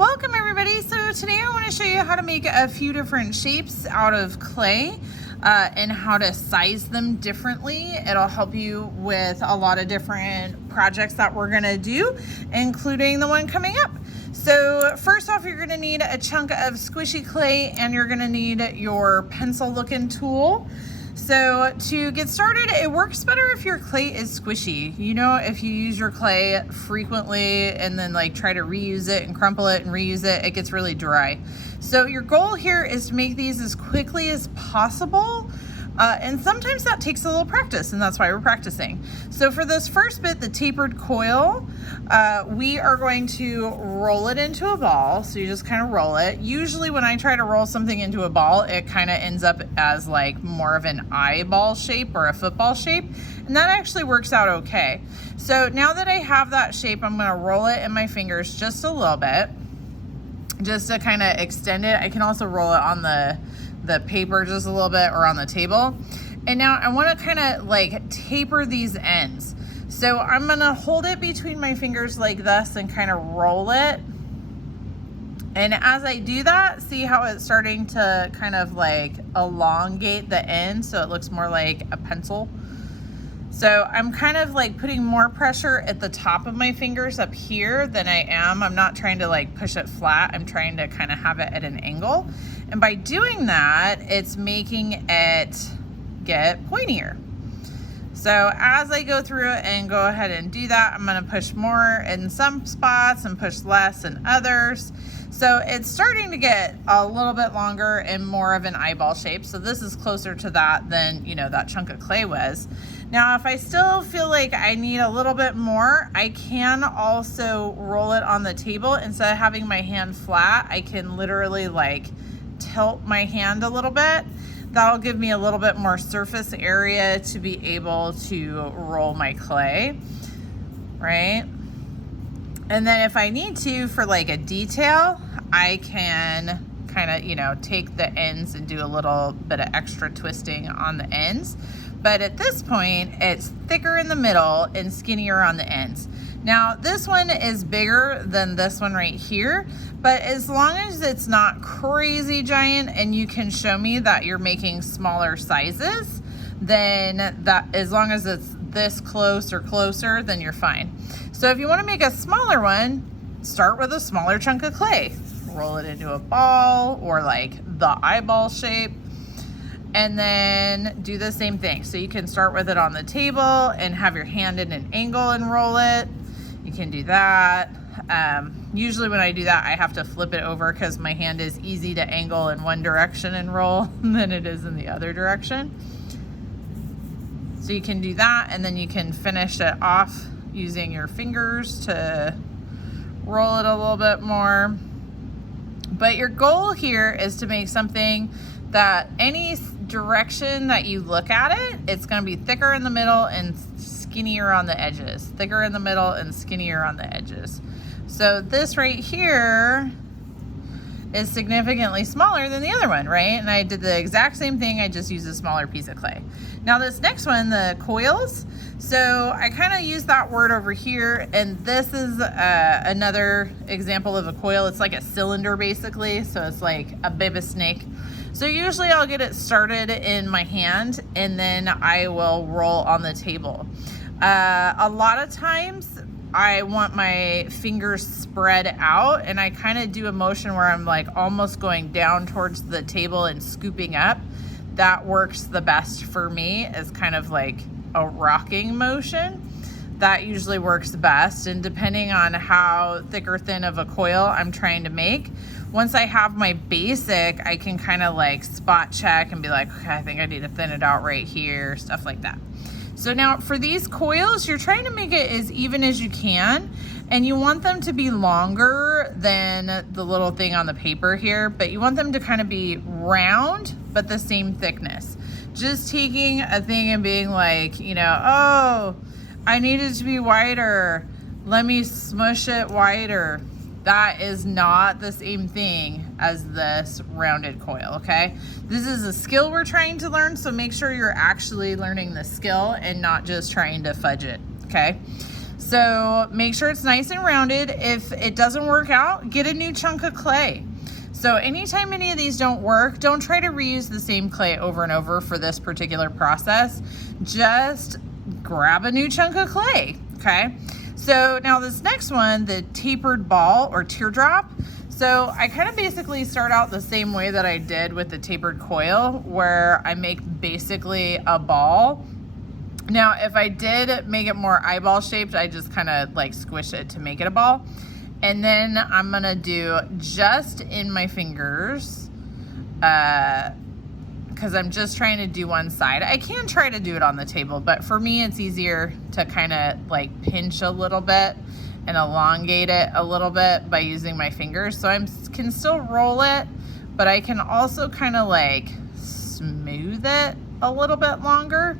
Welcome everybody. So today I want to show you how to make a few different shapes out of clay and how to size them differently. It'll help you with a lot of different projects that we're going to do, including the one coming up. So first off, you're going to need a chunk of squishy clay and you're going to need your pencil looking tool. So to get started, it works better if your clay is squishy. You know, if you use your clay frequently and then like try to reuse it and crumple it and reuse it, it gets really dry. So your goal here is to make these as quickly as possible. And sometimes that takes a little practice, and that's why we're practicing. So for this first bit, the tapered coil, we are going to roll it into a ball. So you just kind of roll it. Usually when I try to roll something into a ball, it kind of ends up as like more of an eyeball shape or a football shape. And that actually works out okay. So now that I have that shape, I'm gonna roll it in my fingers just a little bit, just to kind of extend it. I can also roll it on the paper just a little bit or on the table. And now I want to kind of like taper these ends. So I'm going to hold it between my fingers like this and kind of roll it. And as I do that, see how it's starting to kind of like elongate the end so it looks more like a pencil. So I'm kind of like putting more pressure at the top of my fingers up here than I am. I'm not trying to like push it flat. I'm trying to kind of have it at an angle. And by doing that, it's making it get pointier. So as I go through it and go ahead and do that, I'm gonna push more in some spots and push less in others. So it's starting to get a little bit longer and more of an eyeball shape. So this is closer to that than, you know, that chunk of clay was. Now, if I still feel like I need a little bit more, I can also roll it on the table. Instead of having my hand flat, I can literally like tilt my hand a little bit. That'll give me a little bit more surface area to be able to roll my clay, right? And then if I need to, for like a detail, I can kind of, you know, take the ends and do a little bit of extra twisting on the ends. But at this point, it's thicker in the middle and skinnier on the ends. Now, this one is bigger than this one right here, but as long as it's not crazy giant and you can show me that you're making smaller sizes, then that, as long as it's this close or closer, then you're fine. So if you want to make a smaller one, start with a smaller chunk of clay. Roll it into a ball or like the eyeball shape, and then do the same thing. So you can start with it on the table and have your hand in an angle and roll it. You can do that. Usually when I do that, I have to flip it over because my hand is easy to angle in one direction and roll than it is in the other direction. So you can do that, and then you can finish it off using your fingers to roll it a little bit more. But your goal here is to make something that any direction that you look at it, it's going to be thicker in the middle and skinnier on the edges. Thicker in the middle and skinnier on the edges. So this right here is significantly smaller than the other one, right? And I did the exact same thing, I just used a smaller piece of clay. Now this next one, the coils, so I kind of use that word over here, and this is another example of a coil. It's like a cylinder basically, so it's like a bit of a snake. So usually I'll get it started in my hand and then I will roll on the table. A lot of times I want my fingers spread out, and I kind of do a motion where I'm like almost going down towards the table and scooping up. That works the best for me as kind of like a rocking motion. That usually works best, and depending on how thick or thin of a coil I'm trying to make, once I have my basic, I can kind of like spot check and be like, okay, I think I need to thin it out right here, stuff like that. So now for these coils, you're trying to make it as even as you can, and you want them to be longer than the little thing on the paper here, but you want them to kind of be round, but the same thickness. Just taking a thing and being like, you know, oh, I need it to be wider, let me smush it wider. That is not the same thing as this rounded coil, okay? This is a skill we're trying to learn, so make sure you're actually learning the skill and not just trying to fudge it, okay? So make sure it's nice and rounded. If it doesn't work out, get a new chunk of clay. So anytime any of these don't work, don't try to reuse the same clay over and over for this particular process. Just grab a new chunk of clay, okay? So now this next one, the tapered ball or teardrop. So I kind of basically start out the same way that I did with the tapered coil, where I make basically a ball. Now, if I did make it more eyeball shaped, I just kind of like squish it to make it a ball. And then I'm gonna do just in my fingers, because I'm just trying to do one side. I can try to do it on the table, but for me, it's easier to kind of like pinch a little bit and elongate it a little bit by using my fingers. So I can still roll it, but I can also kind of like smooth it a little bit longer.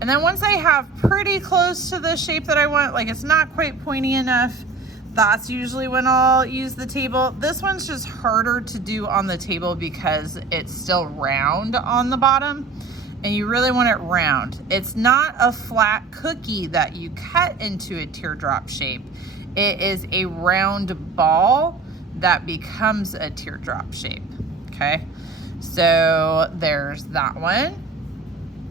And then once I have pretty close to the shape that I want, like it's not quite pointy enough, that's usually when I'll use the table. This one's just harder to do on the table because it's still round on the bottom, and you really want it round. It's not a flat cookie that you cut into a teardrop shape. It is a round ball that becomes a teardrop shape, okay? So there's that one.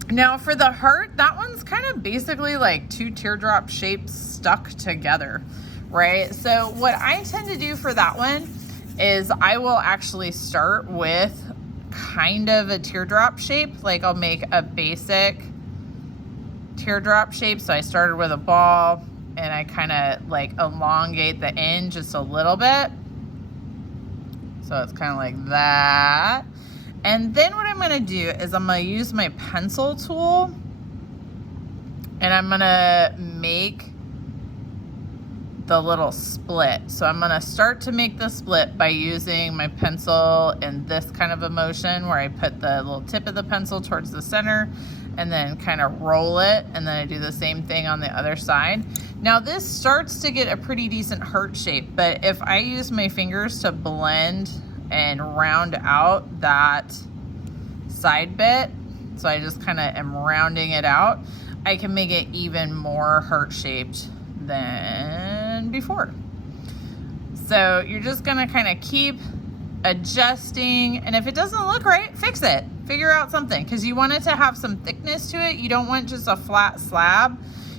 Now for the heart, that one's kind of basically like two teardrop shapes stuck together, right? So what I tend to do for that one is I will actually start with kind of a teardrop shape. Like I'll make a basic teardrop shape. So I started with a ball and I kind of like elongate the end just a little bit. So it's kind of like that. And then what I'm gonna do is I'm gonna use my pencil tool and I'm gonna make the little split. So I'm gonna start to make the split by using my pencil in this kind of a motion where I put the little tip of the pencil towards the center and then kind of roll it, and then I do the same thing on the other side. Now this starts to get a pretty decent heart shape, but if I use my fingers to blend and round out that side bit, so I just kind of am rounding it out, I can make it even more heart shaped than before. So you're just gonna kind of keep adjusting, and if it doesn't look right, fix it. Figure out something, because you want it to have some thickness to it. You don't want just a flat slab.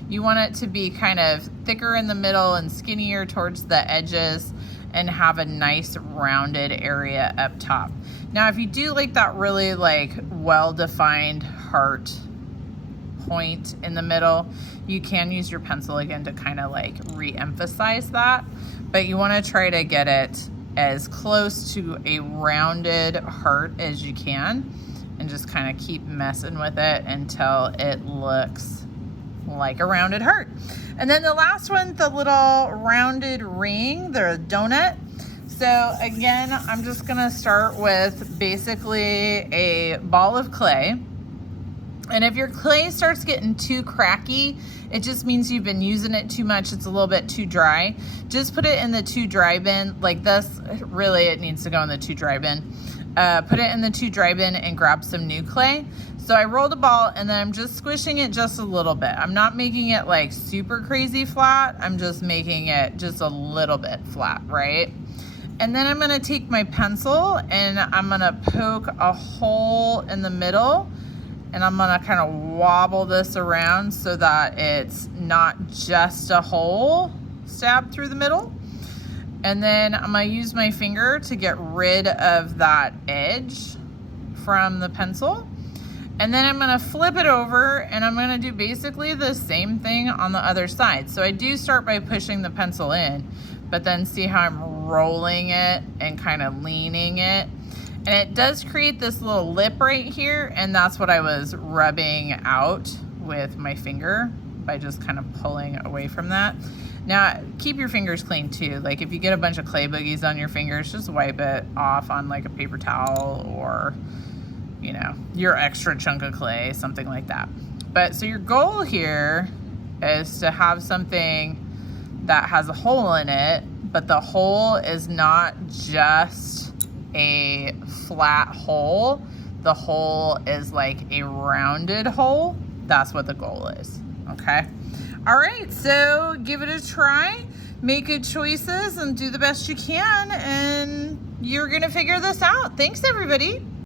You want it to be kind of thicker in the middle and skinnier towards the edges and have a nice rounded area up top. Now, if you do like that really like well-defined heart point in the middle, you can use your pencil again to kind of like re-emphasize that, but you want to try to get it as close to a rounded heart as you can, and just kind of keep messing with it until it looks like a rounded heart. And then the last one, the little rounded ring, the donut. So again, I'm just gonna start with basically a ball of clay. And if your clay starts getting too cracky, it just means you've been using it too much. It's a little bit too dry. Just put it in the too dry bin. Like this, really, it needs to go in the too dry bin. Put it in the too dry bin and grab some new clay. So I rolled a ball and then I'm just squishing it just a little bit. I'm not making it like super crazy flat. I'm just making it just a little bit flat, right? And then I'm gonna take my pencil and I'm gonna poke a hole in the middle, and I'm gonna kind of wobble this around so that it's not just a hole stabbed through the middle. And then I'm gonna use my finger to get rid of that edge from the pencil. And then I'm gonna flip it over and I'm gonna do basically the same thing on the other side. So I do start by pushing the pencil in, but then see how I'm rolling it and kind of leaning it. And it does create this little lip right here, and that's what I was rubbing out with my finger by just kind of pulling away from that. Now, keep your fingers clean too. Like if you get a bunch of clay boogies on your fingers, just wipe it off on like a paper towel or, you know, your extra chunk of clay, something like that. But so your goal here is to have something that has a hole in it, but the hole is not just a flat hole. The hole is like a rounded hole. That's what the goal is, okay? All right, so give it a try, make good choices, and do the best you can, and you're gonna figure this out. Thanks, everybody.